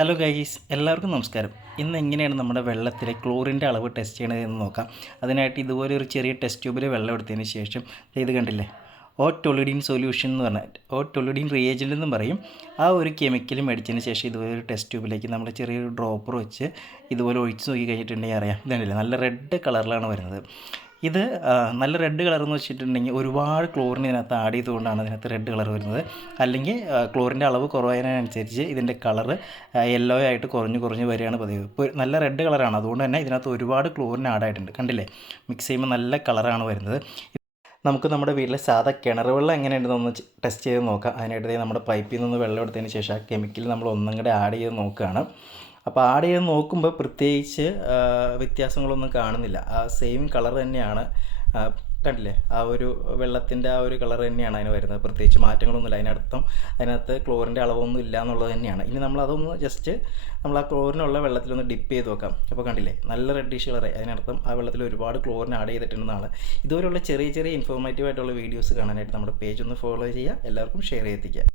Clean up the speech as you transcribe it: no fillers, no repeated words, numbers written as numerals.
Hello guys, എല്ലാവർക്കും നമസ്കാരം. ഇന്ന് എങ്ങനെയാണ് നമ്മുടെ വെള്ളത്തിലെ ക്ലോറിൻ്റെ അളവ് ടെസ്റ്റ് ചെയ്യണതെന്ന് നോക്കാം. അതിനായിട്ട് ഇതുപോലെ ഒരു ചെറിയ ടെസ്റ്റ് ട്യൂബിൽ വെള്ളം എടുത്തതിന് ശേഷം ഇത് കണ്ടില്ലേ, ടൊലുഡിൻ സൊല്യൂഷൻ എന്ന് പറഞ്ഞാൽ ടൊലുഡിൻ റിയേജൻ്റ് എന്നും പറയും. ആ ഒരു കെമിക്കൽ മേടിച്ചതിന് ശേഷം ഇതുപോലെ ഒരു ടെസ്റ്റ് ട്യൂബിലേക്ക് നമ്മൾ ചെറിയൊരു ഡ്രോപ്പർ വെച്ച് ഇതുപോലെ ഒഴിച്ച് നോക്കി കഴിഞ്ഞിട്ടുണ്ടെങ്കിൽ അറിയാം. ഇതല്ലേ നല്ല റെഡ് കളറിലാണ് വരുന്നത്. ഇത് നല്ല റെഡ് കളർ എന്ന് വെച്ചിട്ടുണ്ടെങ്കിൽ ഒരുപാട് ക്ലോറിൻ ഇതിനകത്ത് ആഡ് ചെയ്തുകൊണ്ടാണ് ഇതിനകത്ത് റെഡ് കളർ വരുന്നത്. അല്ലെങ്കിൽ ക്ലോറിൻ്റെ അളവ് കുറവായതിനനുസരിച്ച് ഇതിൻ്റെ കളറ് യെല്ലോ ആയിട്ട് കുറഞ്ഞ് വരികയാണ് പതിവ്. ഇപ്പോൾ നല്ല റെഡ് കളറാണ്, അതുകൊണ്ട് തന്നെ ഇതിനകത്ത് ഒരുപാട് ക്ലോറിൻ ആഡ് ആയിട്ടുണ്ട്. കണ്ടില്ലേ, മിക്സ് ചെയ്യുമ്പോൾ നല്ല കളറാണ് വരുന്നത്. നമുക്ക് നമ്മുടെ വീട്ടിലെ സാധാ കിണർ വെള്ളം എങ്ങനെയുണ്ടെന്നൊന്ന് ടെസ്റ്റ് ചെയ്ത് നോക്കാം. അതിനായിട്ട് നമ്മുടെ പൈപ്പിൽ നിന്ന് വെള്ളം എടുത്തതിന് ശേഷം ആ കെമിക്കൽ നമ്മൾ ഒന്നും കൂടെ ആഡ് ചെയ്ത് നോക്കുകയാണ്. അപ്പോൾ ആഡ് ചെയ്ത് നോക്കുമ്പോൾ പ്രത്യേകിച്ച് വ്യത്യാസങ്ങളൊന്നും കാണുന്നില്ല. ആ സെയിം കളർ തന്നെയാണ്. കണ്ടില്ലേ, ആ ഒരു വെള്ളത്തിൻ്റെ ആ ഒരു കളർ തന്നെയാണ് അതിന് വരുന്നത്. പ്രത്യേകിച്ച് മാറ്റങ്ങളൊന്നുമില്ല. അതിനകത്ത് ക്ലോറിൻ്റെ അളവൊന്നും ഇല്ല എന്നുള്ളത് തന്നെയാണ്. ഇനി നമ്മളതൊന്ന് ജസ്റ്റ് നമ്മൾ ആ ക്ലോറിനുള്ള വെള്ളത്തിലൊന്ന് ഡിപ്പ് ചെയ്ത് നോക്കാം. അപ്പോൾ കണ്ടില്ലേ, നല്ല റെഡിഷ് കളറായി. അതിനർത്ഥം ആ വെള്ളത്തിൽ ഒരുപാട് ക്ലോറിൻ ആഡ് ചെയ്തിട്ടുണ്ടെന്നാണ്. ഇതുപോലുള്ള ചെറിയ ഇൻഫോർമേറ്റീവ് ആയിട്ടുള്ള വീഡിയോസ് കാണാനായിട്ട് നമ്മുടെ പേജ് ഒന്ന് ഫോളോ ചെയ്യുക. എല്ലാവർക്കും ഷെയർ ചെയ്തെത്തിക്കുക.